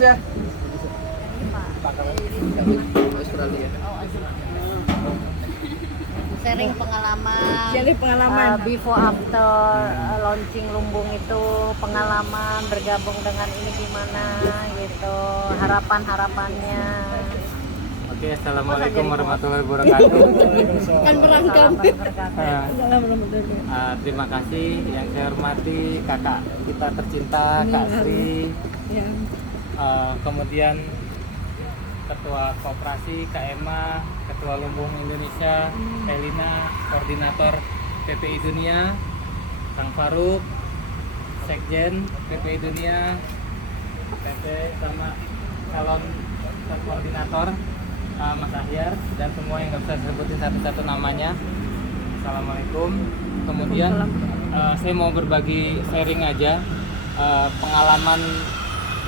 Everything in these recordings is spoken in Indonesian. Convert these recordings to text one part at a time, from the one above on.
ya. Australia. Sharing pengalaman. Jadi pengalaman. Before after launching Lumbung itu pengalaman bergabung dengan ini gimana gitu, harapannya. Oke, assalamualaikum warahmatullahi wabarakatuh. Kan merangkam. Terima kasih yang saya hormati kakak kita tercinta Kak Sri, Ya. kemudian Ketua Koperasi Kak Emma, Ketua Lumbung Indonesia Elina, Koordinator PPI Dunia Kang Faruk, Sekjen PPI Dunia PT sama calon koordinator Mas Ahyar dan semua yang nggak bisa sebutin satu-satu namanya. Assalamualaikum. Kemudian saya mau berbagi sharing aja pengalaman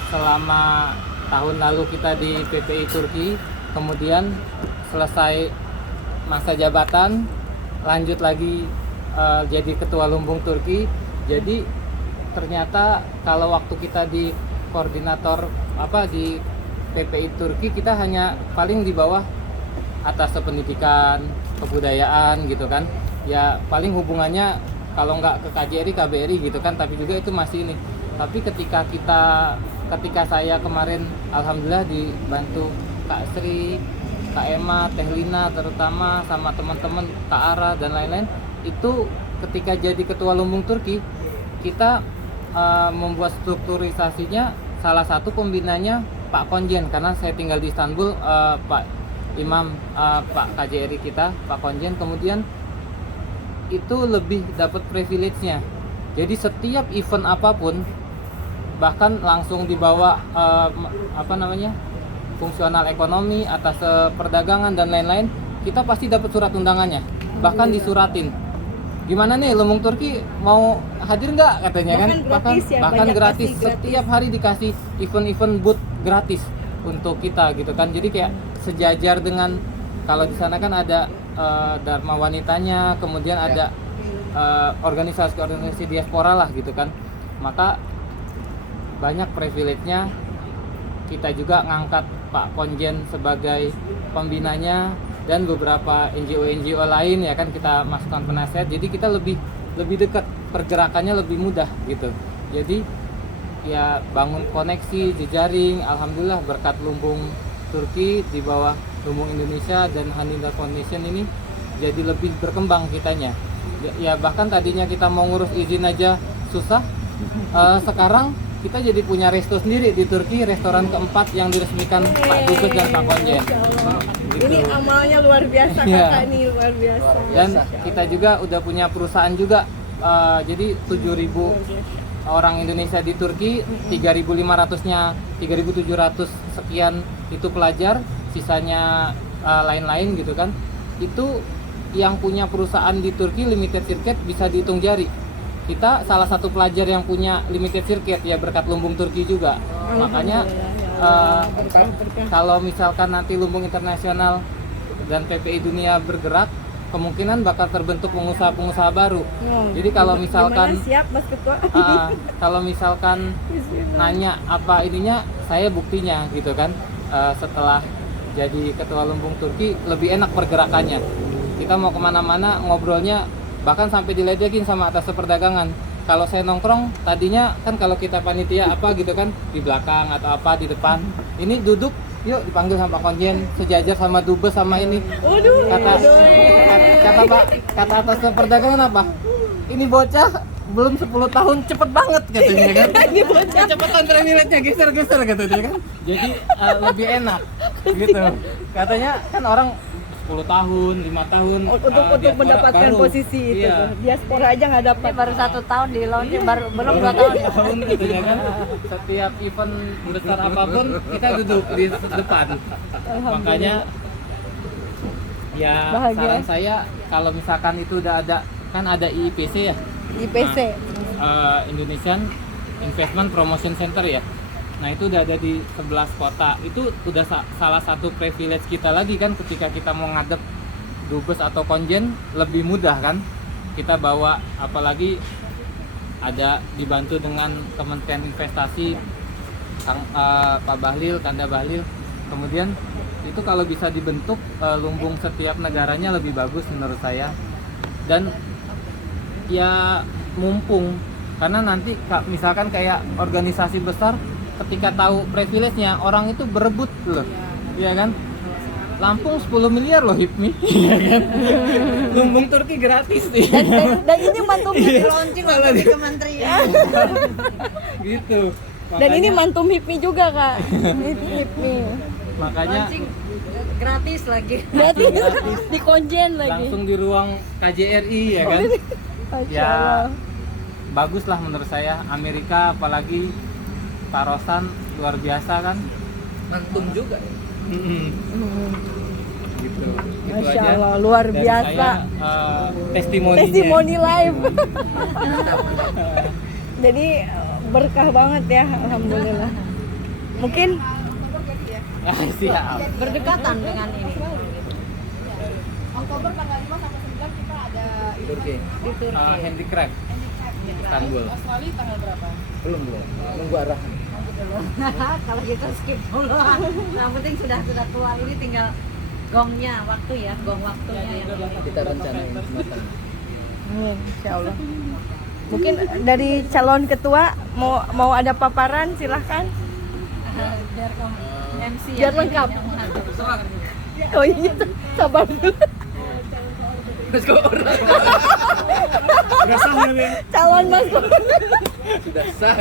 selama tahun lalu kita di PPI Turki, kemudian selesai masa jabatan lanjut lagi jadi ketua Lumbung Turki. Jadi ternyata kalau waktu kita di koordinator di PPI Turki, kita hanya paling di bawah atas pendidikan, kebudayaan gitu kan. Ya paling hubungannya kalau nggak ke KJRI, KBRI gitu kan, tapi juga itu masih ini. Tapi ketika saya kemarin alhamdulillah dibantu Kak Sri, Kak Emma, Teh Lina terutama sama teman-teman Kak Ara dan lain-lain, itu ketika jadi ketua Lumbung Turki kita membuat strukturisasinya, salah satu pembinanya Pak Konjen, karena saya tinggal di Istanbul, Pak Imam, Pak KJRI kita, Pak Konjen, kemudian itu lebih dapat privilege-nya. Jadi setiap event apapun, bahkan langsung dibawa fungsional ekonomi atas perdagangan dan lain-lain, kita pasti dapat surat undangannya, bahkan disuratin. Gimana nih Lumbung Turki mau hadir nggak katanya kan? Bahkan gratis. Setiap hari dikasih event-event booth gratis untuk kita gitu kan. Jadi kayak sejajar dengan, kalau di sana kan ada Dharma Wanitanya, kemudian ada organisasi diaspora lah gitu kan. Maka banyak privilege-nya. Kita juga ngangkat Pak Konjen sebagai pembinanya dan beberapa NGO lain ya kan, kita masukkan penasihat. Jadi kita lebih dekat, pergerakannya lebih mudah gitu. Jadi ya bangun koneksi, jejaring, alhamdulillah berkat Lumbung Turki di bawah Lumbung Indonesia dan Handinda Foundation ini jadi lebih berkembang kitanya. Ya bahkan tadinya kita mau ngurus izin aja susah, sekarang kita jadi punya resto sendiri di Turki, restoran keempat yang diresmikan Pak Dubes dan Pak Konjen. Gitu. Ini amalnya luar biasa kakak nih, luar biasa. Dan kita juga udah punya perusahaan juga, jadi 7.000 orang Indonesia di Turki, 3.500-nya 3.700 sekian itu pelajar, sisanya lain-lain gitu kan. Itu yang punya perusahaan di Turki limited circuit bisa dihitung jari. Kita salah satu pelajar yang punya limited circuit ya berkat Lumbung Turki juga. Makanya kalau misalkan nanti Lumbung Internasional dan PPI Dunia bergerak, kemungkinan bakal terbentuk pengusaha-pengusaha baru. Jadi kalau misalkan siap Mas Ketua. Kalau misalkan nanya apa ininya, saya buktinya gitu kan. Setelah jadi ketua Lumbung Turki lebih enak pergerakannya. Kita mau kemana-mana ngobrolnya bahkan sampai diledekin sama atas perdagangan. Kalau saya nongkrong tadinya kan, kalau kita panitia apa gitu kan di belakang atau apa di depan, ini duduk yuk dipanggil sama Pak Konjen, sejajar sama Dubes sama ini. Kata atas perdagangan apa? Ini bocah belum 10 tahun cepet banget katanya kan. Ini bocah cepetan privilege-nya geser-geser katanya kan. Jadi lebih enak gitu. Katanya kan orang 10 tahun, 5 tahun untuk mendapatkan baru, posisi itu. Iya. Diaspora aja nggak dapat. Ini baru 1 tahun di launching, belum 2 tahun. Gitu kan. Setiap event besar apapun kita duduk di depan. Makanya ya bahagia. Saran saya kalau misalkan itu udah ada, kan ada IPC ya. IPC. Indonesian Investment Promotion Center ya. Nah itu udah ada di 11 kota. Itu udah salah satu privilege kita lagi kan, ketika kita mau ngadep Dubes atau Konjen lebih mudah kan. Kita bawa, apalagi ada dibantu dengan Kementerian Investasi Pak Bahlil, Kanda Bahlil. Kemudian itu kalau bisa dibentuk lumbung setiap negaranya lebih bagus menurut saya. Dan ya mumpung, karena nanti misalkan kayak organisasi besar ketika tahu privilege-nya orang itu berebut loh. Iya kan? Lampung 10 miliar loh HIPMI. Iya kan? Lumbung Turki gratis nih. Dan ini mantum Launching waktu di kementerian. Gitu. dan ini mantum HIPMI juga kak. HIPMI. Makanya Launching gratis lagi. Berarti di konjen lagi. langsung di ruang KJRI ya kan. Masya Ya Allah. bagus lah menurut saya. Amerika apalagi Tarosan luar biasa kan. Mantum juga ya. Gitu. Gitu Masya aja. Allah, luar Dari biasa. saya, testimoninya. Testimoni live. Jadi berkah banget ya, alhamdulillah. Mungkin Siap. Berdekatan dengan ini. Oktober tanggal 5 sampai 9 kita ada Turki. Di Turki. Handicraft Istanbul. Australia tanggal berapa? Belum. Nunggu arahan. Kalau gitu skip dulu. Yang penting sudah keluar, ini tinggal gongnya, waktu ya, gong waktunya yang Kita rencanain matang. amin, insya Allah. Mungkin dari calon ketua mau ada paparan silahkan. biar MC Biar lengkap. Oh iya, sabar dulu. Let's go orang. Udah sah ya, Calon mas. Sudah sah.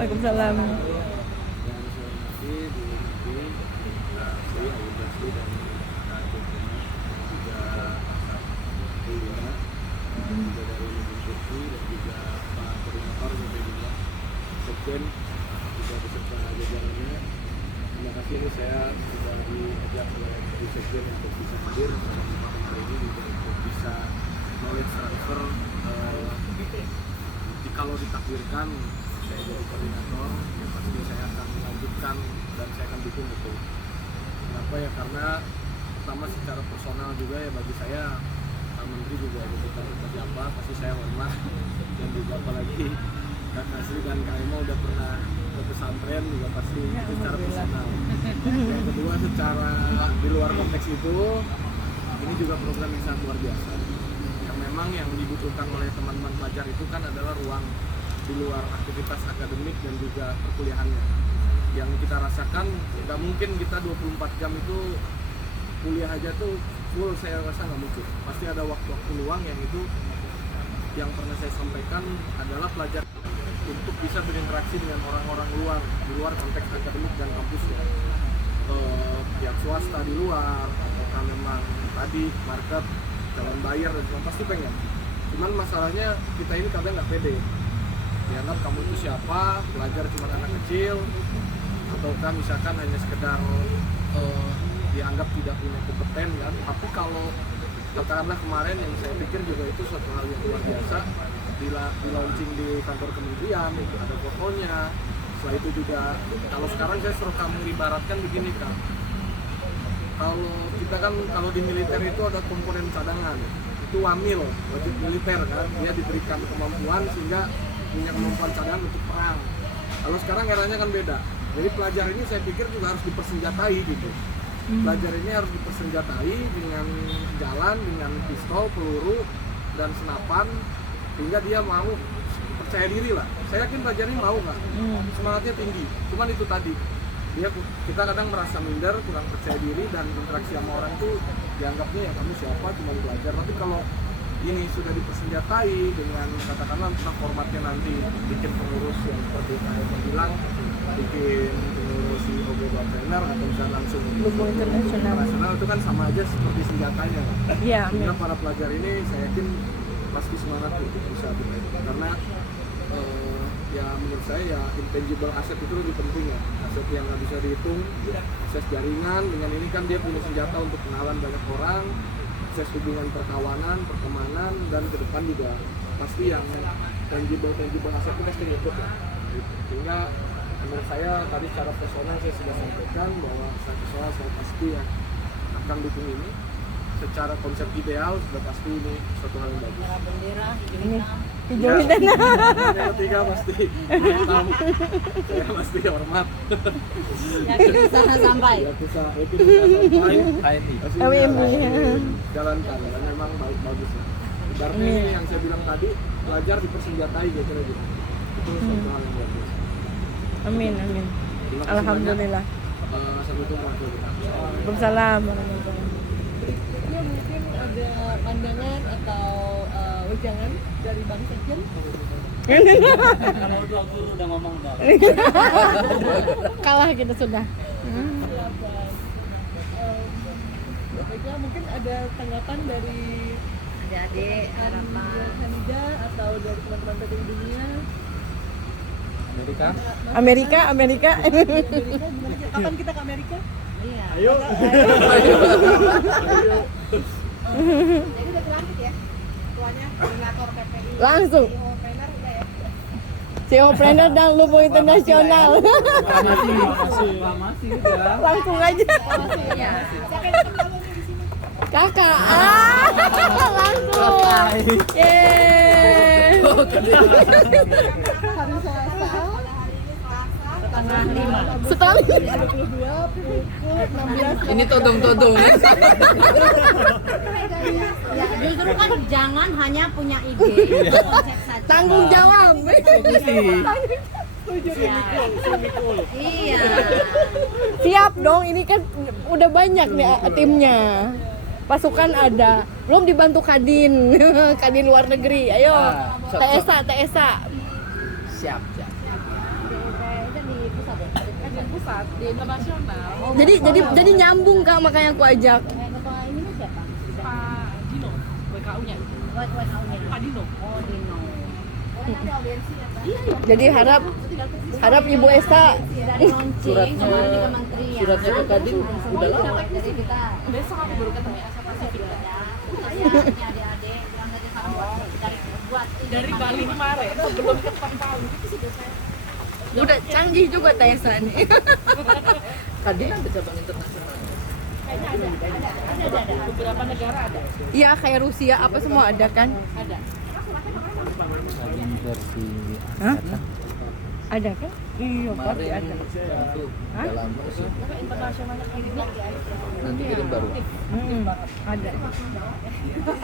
Waalaikumsalam. Sekjen juga beserta jajarannya. Terima kasih ini saya sudah diajak oleh Bu Sekjen untuk bisa hadir hari ini untuk bisa knowledge transfer. Kalau ditakdirkan saya jadi koordinator, ya pasti saya akan melanjutkan dan saya akan dukung itu. Kenapa ya? Karena pertama secara personal juga ya bagi saya Pak Menteri juga ketika seperti apa pasti saya hormat, dan juga apalagi Kak Nasri dan Kak Ema udah pernah ke pesantren juga pasti itu secara personal. Yang kedua secara di luar konteks itu ini juga program yang sangat luar biasa. Yang memang yang dibutuhkan oleh teman-teman pelajar itu kan adalah ruang di luar aktivitas akademik dan juga perkuliahannya. Yang kita rasakan nggak mungkin kita 24 jam itu kuliah aja tuh full, saya rasa nggak mungkin. Pasti ada waktu-waktu luang yang itu yang pernah saya sampaikan adalah pelajar untuk bisa berinteraksi dengan orang-orang luar di luar konteks akademik dan kampus ya. Pihak swasta di luar ataukah memang tadi market calon bayar dan semua pasti pengen. Cuman masalahnya kita ini kadang nggak pede. Dianggap kamu itu siapa, belajar cuma anak kecil, ataukah misalkan hanya sekedar dianggap tidak punya kompeten kan. Tapi kalau katakanlah kemarin yang saya pikir juga itu suatu hal yang luar biasa, di launching di kantor kementerian, ada fotonya. Setelah itu juga, kalau sekarang saya suruh kamu ibaratkan begini kan, kalau kita kan kalau di militer itu ada komponen cadangan, itu wamil, wajib militer kan, dia diberikan kemampuan sehingga punya kemampuan cadangan untuk perang. Kalau sekarang eranya kan beda, jadi pelajar ini saya pikir juga harus dipersenjatai gitu. Pelajar ini harus dipersenjatai dengan jalan, dengan pistol, peluru, dan senapan, sehingga dia mau percaya diri lah. Saya yakin pelajar ini mau nggak, semangatnya tinggi. Cuman itu tadi, kita kadang merasa minder, kurang percaya diri, dan interaksi sama orang itu dianggapnya ya kamu siapa, cuma belajar. Tapi kalau ini sudah dipersenjatai dengan katakanlah tentang formatnya nanti bikin pengurus yang seperti saya bilang, bikin pengurus di global trainer atau misalnya langsung Lumbung internasional itu kan sama aja seperti senjatanya. Iya, Sehingga para pelajar ini saya yakin pasti semangat untuk bisa bermain karena ya menurut saya ya intangible asset itu lebih penting ya, aset yang nggak bisa dihitung, akses jaringan. Dengan ini kan dia punya senjata untuk kenalan banyak orang, akses hubungan perkawanan, pertemanan, dan ke depan juga pasti yang tangible aset itu pasti ikut lah. Sehingga menurut saya tadi secara personal saya sudah sampaikan bahwa secara personal saya pasti ya akan dukung ini. Secara konsep ideal sudah pasti ini suatu hal yang bagus. bendera hidup Hijau hitam. Yang ketiga pasti hitam. Saya pasti hormat. Yakin usaha sampai. Ya bisa itu sampai. Ini. Pasti Amin. jalankan dan memang bagus lah. Ibaratnya ini yang saya bilang tadi, belajar dipersenjatai kira-kira gitu. Itu suatu hal yang bagus. Amin. Terima kasih Alhamdulillah. banyak. Assalamualaikum warahmatullahi wabarakatuh. Waalaikumsalam warahmatullahi Ya mungkin ada pandangan atau wejangan dari Bang Sekjen. Kalau dua guru udah ngomong dah. Kalah kita sudah. Silakan. Baiklah, mungkin ada tanggapan dari Adik-adik harapan. Hamida atau dari teman-teman PTI Dunia. Amerika. Amerika. Amerika gimana sih? Kapan kita ke Amerika? Iya. Ayo. Jadi udah lanjut ya. Ketuanya koordinator PPI. Langsung. CEO Planner udah ya. CEO Planner dan Lumo Internasional. Masih udah. Langsung aja. Iya. Siapa yang ketemu kamu nih di sini? Kakak. Langsung. Yeay. Hari Selasa. Pada hari ini Selasa. Tanggal 5. Sekali. 22 pukul 16. Ini todong-todong ya. Ya, justru kan jangan hanya punya ide, konsep saja. Tanggung jawab. Iya. Iya. Siap dong, ini kan udah banyak nih timnya. Pasukan ada, belum dibantu Kadin, Kadin luar negeri. Ayo, Siap. TSA. Siap. Pusat di internasional. Jadi nyambung Kak, makanya aku ajak. Ketua ini siapa? Pak Dino, WKU-nya. Pak Dino. Oh, Dino. Ada audiensinya kan? Jadi harap Ibu Esa Dari launching kemarin di kementerian. Suratnya ke Kadin udah lama. Jadi kita Besok aku baru ketemu Asia Pasifik. ini adik-adik yang dari buat Dari Bali kemarin sebelum ke Palu itu sudah saya. udah canggih juga TSA nih. Kadin ada cabang internasional. Kayaknya ada. Beberapa negara ada. Iya, kayak Rusia apa semua ada kan? Ada. Kadin versi Hah? Ada kan? Iya, pasti Kemarin ada. itu udah lama sih. Tapi internasionalnya kirimnya Nanti kirim baru. Ada.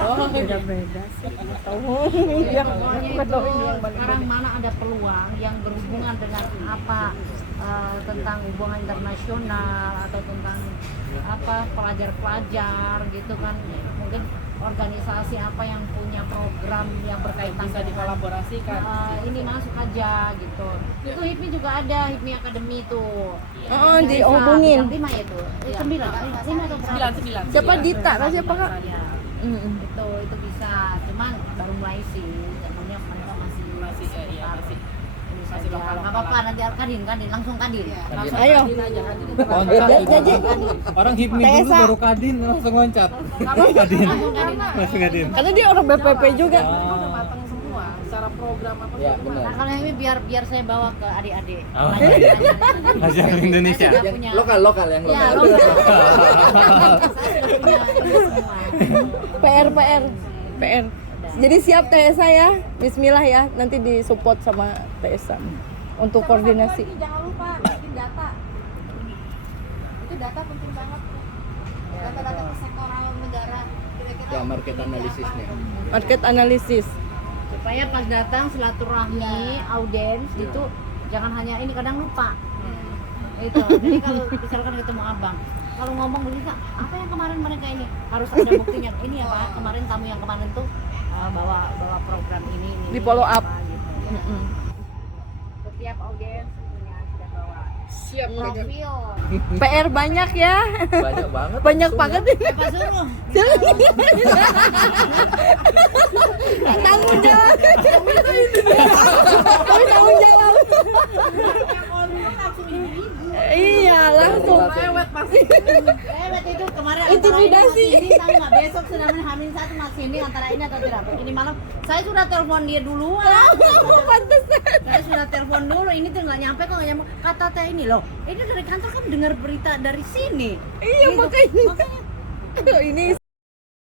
Oh, beda-beda sih. Tahu. Iya, Pokoknya aku tahu itu ini yang paling sekarang beda. mana ada peluang yang berhubungan dengan apa tentang hubungan internasional atau tentang apa pelajar-pelajar gitu kan, mungkin organisasi apa yang punya program yang berkaitan bisa dengan dikolaborasikan. ini masuk aja gitu. Itu HIPMI juga ada, HIPMI Academy tuh. Oh, dihubungin. Yang 5 itu. 9 atau berapa? 9. Siapa Dita? Siapa Kak? Ya. Itu bisa, cuman baru mulai sih, namanya mereka masih Masih masih lokal. nggak apa-apa, nanti Kadin langsung Kadin. Langsung Ayo. Kadin aja. Kadin Loncat Jadi orang HIPMI dulu TSA. baru Kadin langsung loncat. Langsung Kadin. karena dia orang BPP juga. udah matang semua secara program apa Ya, segala benar. Nah, kalau ini biar saya bawa ke adik-adik. Oh. Pelajar-pelajar. Pelajar Indonesia. Saya sudah Yang punya- lokal yang Ya, lokal. lokal. Saya sudah punya semua. PR. Jadi siap TSA ya. Bismillah ya. Nanti disupport sama TSA untuk koordinasi. Lagi, jangan lupa bikin data. Itu data penting banget. Data-data sektoral negara. Kira-kira Ya, market analisisnya. Market analisis. Supaya pas datang silaturahmi, audiens gitu, jangan hanya ini, kadang lupa. Itu. Jadi kalau misalkan ketemu abang, kalau ngomong begitu, apa yang kemarin mereka ini harus ada buktinya. Ini ya Pak, kemarin tamu yang kemarin tuh bawa program ini. Di follow up. apa, gitu. Setiap audiens punya sudah bawa. Siap. Profil. PR banyak ya. Banyak banget. Banyak banget nih. Apa suruh? Tanggung jawab. Kami tanggung jawab. Iya, langsung. lewat pasti. Lewat itu kemarin Intimidasi. antara ini tahu nggak, besok sedang hamil 1 masih ini antara ini atau tidak. Ini malam saya sudah telepon dia duluan. Pantesan. Saya sudah telepon dulu, ini tuh nggak nyampe kok, nggak nyampe. Kata teh ini loh, ini dari kantor kan dengar berita dari sini. Iya, Gitu. makanya. Ini